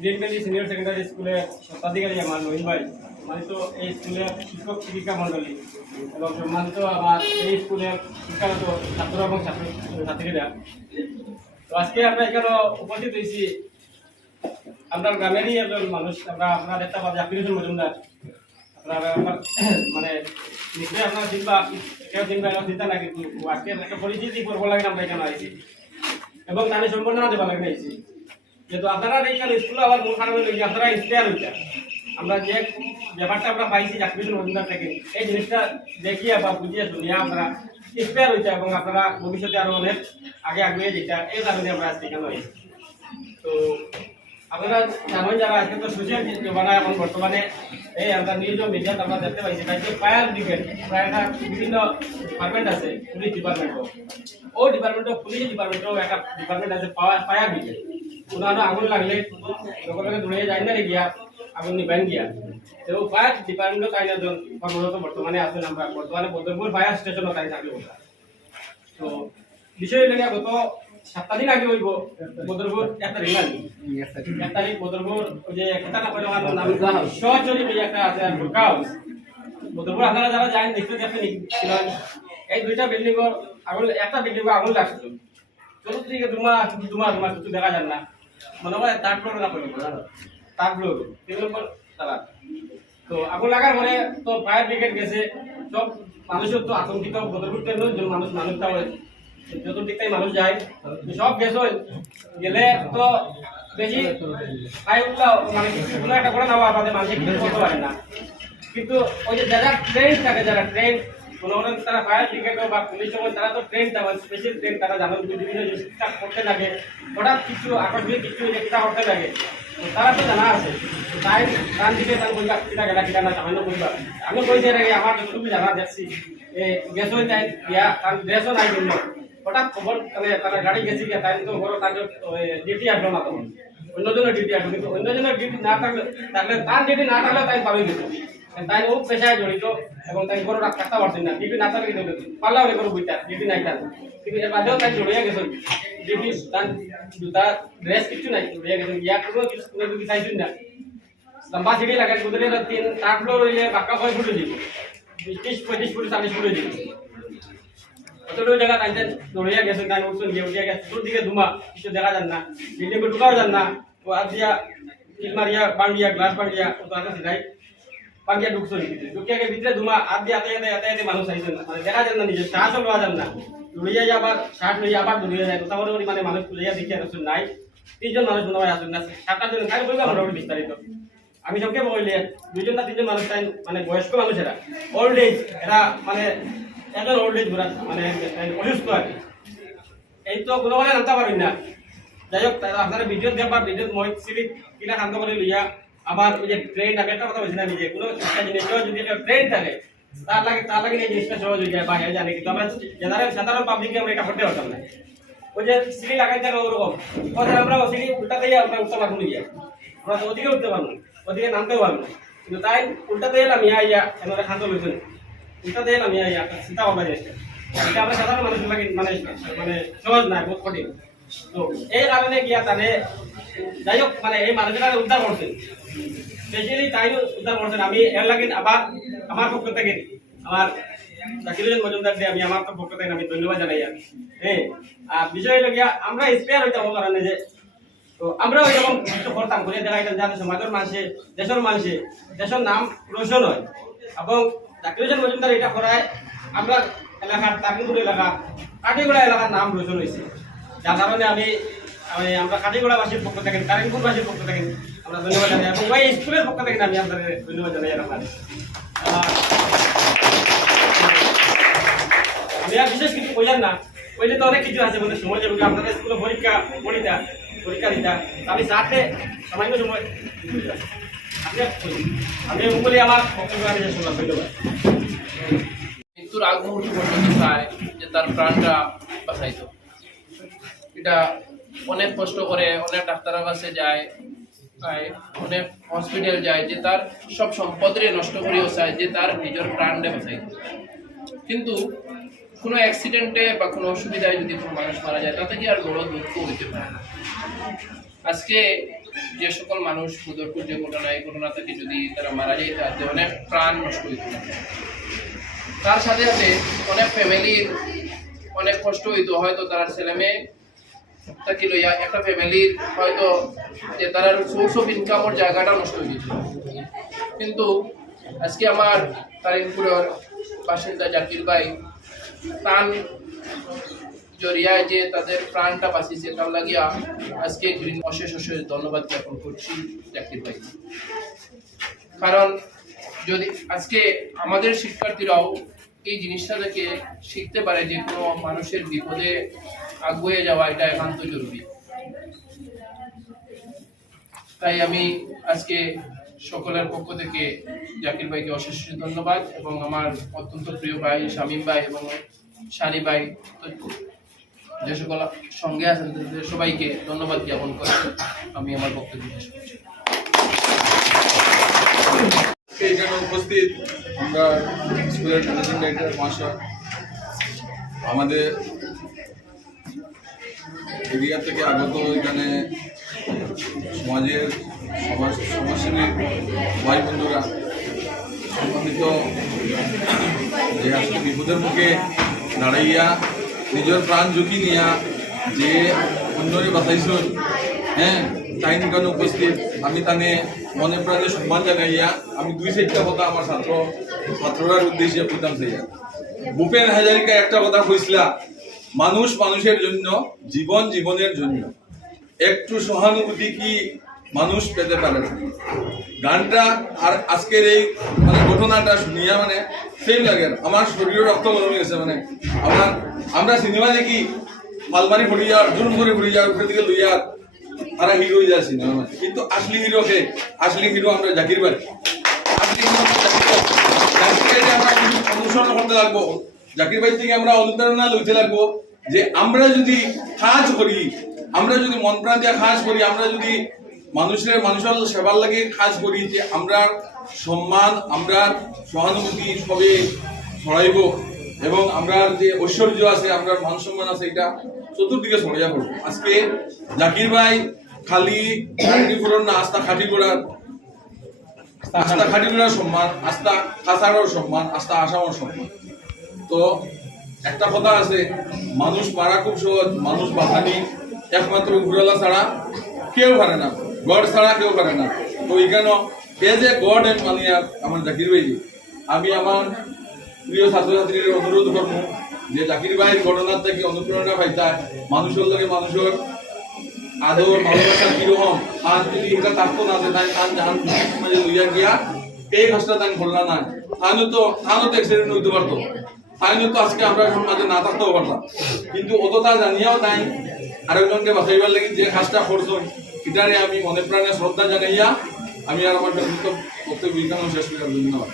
Green valley senior secondary স্কুলের স্বত্বাধিকারী আমার নহিন ভাই। সম্মানিত এই স্কুলের শিক্ষক শিক্ষিকা মণ্ডলী এবং সম্মানিত আমার এই স্কুলের শিক্ষারত ছাত্র এবং ছাত্র ছাত্রীরা। তো আজকে আমরা এখানে উপস্থিত হয়েছি। আমরা গ্রামেরই একজন মানুষ, আমরা আপনার একটা পাবো আপিল মজুমদার। আপনারা মানে নিশ্চয়ই আপনারা চিনবা কেউ চিনবা কেউ চিন্তা না, কিন্তু আজকে একটা পরিচিতি করব লাগে আমরা এখানে আইছি। এবং তাহলে সম্বর্ধনা দেওয়া লাগে আইছি। যেহেতু আপনারা এইখানে স্কুলে আবার মূল কারণ হইল যে আপনারা ইন্সপায়ার হইতা আমরা যে ব্যাপারটা আমরা পাইছি চাকরি মজুমদার থেকে, এই জিনিসটা দেখিয়ে বা বুঝিয়ে শুনিয়ে আমরা ইন্সপায়ার হইতা এবং আপনারা ভবিষ্যতে আরও অনেক আগে আগে যেটা, এই কারণে আমরা আজকে এখানে হয়েছি তো আপনারা জানেন যারা আজকে তো সোশ্যাল জমানা এখন বর্তমানে এই আমরা নিউজ মিডিয়াতে আমরা দেখতে পাইছি তাই যে ফায়ার ব্রিগেড প্রায়টা বিভিন্ন ডিপার্টমেন্ট আছে পুলিশ ডিপার্টমেন্টও ও। ডিপার্টমেন্টও পুলিশ ডিপার্টমেন্টও একটা ডিপার্টমেন্ট আছে ফায়ার ব্রিগেড ওনারা আগুন লাগলে লগে লগে দৌড়ে যায় না রে গিয়া, আগুন নিবান গিয়া। তো ফায়ার ডিপার্টমেন্টও তাই একজন কর্মরত বর্তমানে আছেন আমরা। বর্তমানে বদরপুর ফায়ার স্টেশনও তাই থাকি ওটা তো বিষয় লেগে গত সাতটা দিন আগে হইব বদরপুর এক তারিখ না? এক তারিখ বদরপুর ওই যে একটা না পরিমাণ নাম সহচরী বলে একটা আছে, আর ঢোকা হাউস বদরপুর আপনারা যারা যান, দেখতে ছিলেন এই দুইটা বিল্ডিং আগুন, একটা বিল্ডিং আগুন লাগছিল। চতুর্দিকে দুমা দুমা দুমা কিছু দেখা যান না। মনে হয় ফ্লোর না তার ফ্লোর তারা তো আগুন লাগার পরে তো ফায়ার ব্রিগেড গেছে। সব মানুষের তো আতঙ্কিত বদরপুর ট্রেন মানুষ মানুষটা চতুর্দিকটাই মানুষ যায় সব গেছে গেলে তো বেশি উঠলা মানে কিছু কোনো একটা করে নেওয়া, তাদের মানুষ কিছু করতে পারে না। কিন্তু ওই যে যারা ট্রেন থাকে, যারা ট্রেন কোনো কোনো তারা ফায়ার ব্রিগেড বা পুলিশ সময় তারা তো ট্রেন তেমন স্পেশাল ট্রেন তারা জানেন বিভিন্ন জিনিসটা করতে লাগে, হঠাৎ কিছু আকস্মিক কিছু যেটা করতে তো তারা তো জানা আছে। তাই তার দিকে তার বলবা কিটা গেলা কিটা না সামান্য বলবা আমি কইছি এর আগে আমার যতটুকু জানা দেখছি, এ গেছ তাই বিয়া তার ড্রেসও নাই জন্য হঠাৎ খবর মানে তারা গাড়ি গেছি গিয়া, তাই তো ঘর অন্যজনের ডিউটি আসলো অন্যজনের ডিউটি না থাকলে থাকলে তার ডিউটি না থাকলে তাই পাবে কিন্তু। তাই ও পেশায় জড়িত এবং তাই বড় থাকতে পারছেন না। ডিউটি না থাকলে পাল্লা হলে কোনো বুঝতে ডিউটি নাই তার কিন্তু এর বাদেও তাই জড়িয়ে গেছেন ডিউটি তার জুতা ড্রেস কিছু নাই, জড়িয়ে গেছেন ইয়া কোনো কিছু কোনো কিছু চাইছেন না। লম্বা সিঁড়ি লাগে গুদরে তিন চার ফ্লোর হইলে বাক্কা কয় ফুট দিব ত্রিশ পঁয়ত্রিশ ফুট চাল্লিশ ফুট দিব অতটুকু জায়গা তাই দৌড়িয়া গেছে, তাই উঠছেন গিয়ে উঠিয়া গেছে। চতুর্দিকে ধুমা কিছু দেখা যান না। বিল্ডিং ঢুকাও যান না। তো আর দিয়া কিল মারিয়া বান্ডিয়া গ্লাস বান্ডিয়া ও তো আগে সিধাই পাঙ্গিয়া ঢুকছেন ঢুকিয়া গিয়ে ভিতরে ধুমা আর দিয়ে আতে আতে আতে আতে মানুষ আইছেন না। মানে দেখা যান না নিজে শ্বাসও লওয়া যান না। দৌড়িয়া যায় আবার শার্ট লইয়া আবার দৌড়িয়া যায়। মোটামুটি মানে মানুষ লইয়া দেখিয়া আসুন নাই, তিনজন মানুষ মনে হয় আসুন না। সাতটা জন তাই বললাম মোটামুটি বিস্তারিত। আমি সবকে বললে, দুইজন না তিনজন মানুষ তাই মানে বয়স্ক মানুষ এরা। ওল্ড এজ এরা মানে একজন ওল্ড এজ ঘোরা মানে অসুস্থ আর। এই তো কোনো মানে জানতে পারেন না। যাই হোক আপনারা ভিডিও দেখবা ভিডিও মই সিলি কিনা শান্ত করে লইয়া আবার ওই যে ট্রেন আমি কথা বলছি না নিজে কোনো একটা জিনিস যদি একটা ট্রেন থাকে, তার লাগে তার লাগে এই জিনিসটা সহজ হয়ে যায়, বা হয়ে জানে কিন্তু আমরা জেনারেল সাধারণ পাবলিককে আমরা এটা করতে পারতাম না। ওই যে সিঁড়ি লাগাই থাকে ওরকম। ওদের আমরা সিঁড়ি উল্টা দিয়ে আমরা উঠতে পারব না আমরা তো ওদিকে উঠতে পারব ওদিকে নামতেও পারব কিন্তু তাই উল্টাতে এলাম, ইয়া ইয়া এনারা শান্ত লইছেন উল্টাতে এলাম, ইয়া ইয়া চিন্তা ভাবনা জিনিসটা। এটা আমরা সাধারণ মানুষ লাগে মানে মানে সহজ না, বহুত কঠিন। এই কারণে গিয়া তাহলে, যাই হোক মানে এই মানুষরা উদ্ধার করছেন স্পেশালি তাই উদ্ধার করছেন আমি এর লাগে আবার আমার পক্ষ থেকে, আমার জাকিরুজ্জামান মজুমদার দিয়ে আমি আমার পক্ষ থেকে আমি ধন্যবাদ জানাই আর। হ্যাঁ আর বিষয় হলো আমরা স্পেয়ার হইতে আমার কারণে যে, তো আমরাও এরকম কিছু করতাম করে দেখাইতাম যাতে সমাজের মানুষে, দেশের মানুষে, দেশের নাম রোশন হয়। এবং জাকিরুজ্জামান মজুমদার এটা করায় আমরা এলাকার তাকিগুড় এলাকা কাটিগোড়া এলাকার নাম রোশন হয়েছে। যার কারণে আমি আমি, আমরা কাটিগোড়াবাসীর পক্ষ থেকে, কারিমপুরবাসীর পক্ষ থেকে আমরা ধন্যবাদ জানাই এবং ওই স্কুলের পক্ষ থেকে আমি আপনাদের ধন্যবাদ জানাই আপনার আমি আর বিশেষ কিছু কইলাম না। কইলে তো অনেক কিছু আছে বলে সময় যাবে আপনাদের স্কুলে পরীক্ষা পড়িতা পরীক্ষা দিতা। আমি সাথে সামান্য সময় আমি বলি আমার আমি শেষ ধন্যবাদ। মৃত্যুর আগ মুহূর্ত পর্যন্ত চায় যে তার প্রাণটা বাঁচাইতো। এটা অনেক কষ্ট করে, অনেক ডাক্তারের কাছে যায় অনেক হসপিটাল যায়, যে তার সব সম্পদরে নষ্ট করিও চায় যে তার নিজের প্রাণটা বাঁচাইতো কিন্তু কোনো অ্যাক্সিডেন্টে বা কোনো অসুবিধায় যদি কোনো মানুষ মারা যায়, তাতে কি আর বড় দুঃখ হইতে পারে না? আজকে যে সকল মানুষ মুদরপুর যে ঘটনা, এই ঘটনা থেকে যদি তারা মারা যায়, তাতে অনেক প্রাণ নষ্ট হইত তার সাথে সাথে অনেক ফ্যামিলির অনেক কষ্ট হইতো, হয়তো তার ছেলে মেয়ে একটা ফ্যামিলির হয়তো যে তার সোর্স অফ ইনকামের জায়গাটা নষ্ট হয়ে কিন্তু আজকে আমার তারিমপুরের বাসিন্দা জাকির ভাই জরিয়ায় যে তাদের প্রাণটা বাঁচিয়েছে, তার লাগিয়া আজকে অশেষ অশেষ ধন্যবাদ জ্ঞাপন করছি জাকির ভাই। কারণ যদি আজকে আমাদের শিক্ষার্থীরাও এই জিনিসটা থেকে শিখতে পারে যে কোনো মানুষের বিপদে আগুয়ে যাওয়া, এটা একান্ত জরুরি। তাই আমি আজকে সকলের পক্ষ থেকে জাকির ভাইকে অশেষ ধন্যবাদ এবং আমার অত্যন্ত প্রিয় ভাই, শামীম ভাই এবং শানি ভাই, যে সকল সঙ্গে আছেন সবাইকে ধন্যবাদ জ্ঞাপন করে আমি আমার বক্তব্য শেষ করছি। এখানে উপস্থিত আমরা আমাদের এরিয়া থেকে আগত এখানে সমাজের সমাজ সমাজসেবী ভাই বন্ধুরা, সম্মানিত যে আজকে বিপদের মুখে দাঁড়াইয়া নিজের প্রাণ ঝুঁকি নিয়া যে অন্যরে বাঁচাইছ হ্যাঁ তাই নিকানে উপস্থিত। আমি তানে মনে প্রাণে সম্মান জানাইয়া আমি দুই চারটা কথা আমার ছাত্র, ছাত্ররার উদ্দেশ্যে কইতাম চাইয়া। ভূপেন হাজারিকা একটা কথা কইছিলা মানুষ মানুষের জন্য, জীবন জীবনের জন্য। একটু সহানুভূতি কি মানুষ পেতে পারে গানটা আর আজকের এই মানে ঘটনাটা শুনিয়া মানে সেই লাগে। আমার শরীরের রক্ত গরম গেছে মানে। আমার, আমরা সিনেমা দেখি, মালমারি ভরি যাওয়ার জুম করে ভরি যাওয়ার উপরে দিকে লইয়া তারা হিরো যায় সিনেমা। কিন্তু আসলি হিরো কে? আসলি হিরো আমরা জাকির ভাই। আসলি হিরো অনুসরণ করতে লাগবো। জাকির ভাই থেকে আমরা অনুপ্রেরণা লইতে লাগবো যে আমরা যদি কাজ করি, আমরা যদি মন প্রাণ দিয়ে কাজ করি, আমরা যদি মানুষের মানুষের সেবার লাগে কাজ করি, যে আমরা সম্মান, আমরা সহানুভূতি সবে ছড়াইব এবং আমরা যে ঐশ্বর্য আছে, আমরা মান সম্মান আছে, এটা চতুর্দিকে ছড়াইয়া পড়ব। আজকে জাকির ভাই খালি খাটিপুরের না, আস্থা খাটি করার, আস্থা খাটিপুরার সম্মান, আস্থা কাছাড়ের সম্মান, আস্থা আসামের সম্মান। তো একটা কথা আছে, মানুষ মারা খুব সহজ, মানুষ বাঁচানি একমাত্র উপরওয়ালা ছাড়া কেউ পারে না, গড ছাড়া কেউ পারে না। তো এখানে কে যে গড এম মানিয়া আমার জাকির ভাই? আমি আমার প্রিয় ছাত্রছাত্রীদের অনুরোধ করব যে জাকির ভাইয়ের ঘটনার থেকে অনুপ্রেরণা পাইতা, মানুষের লগে মানুষের আদর, ভালোবাসা, কীরকম, আর যদি এটা থাকতো না, যে তাই তার জান মাঝে লইয়া গিয়া, এই কাজটা তাই করলা না তাহলে তো তাহলে তো অ্যাক্সিডেন্ট হইতে পারতো। তাহলে তো আজকে আমরা মাঝে না থাকতেও পারলাম। কিন্তু অতটা জানিয়াও নাই, আরেকজনকে বাঁচাইবার লাগি যে কাজটা করছেন, এটারে আমি মনে প্রাণে শ্রদ্ধা জানাইয়া আমি আর আমার ব্যক্তিগত বক্তব্য বিজ্ঞান শেষ করি ধন্যবাদ।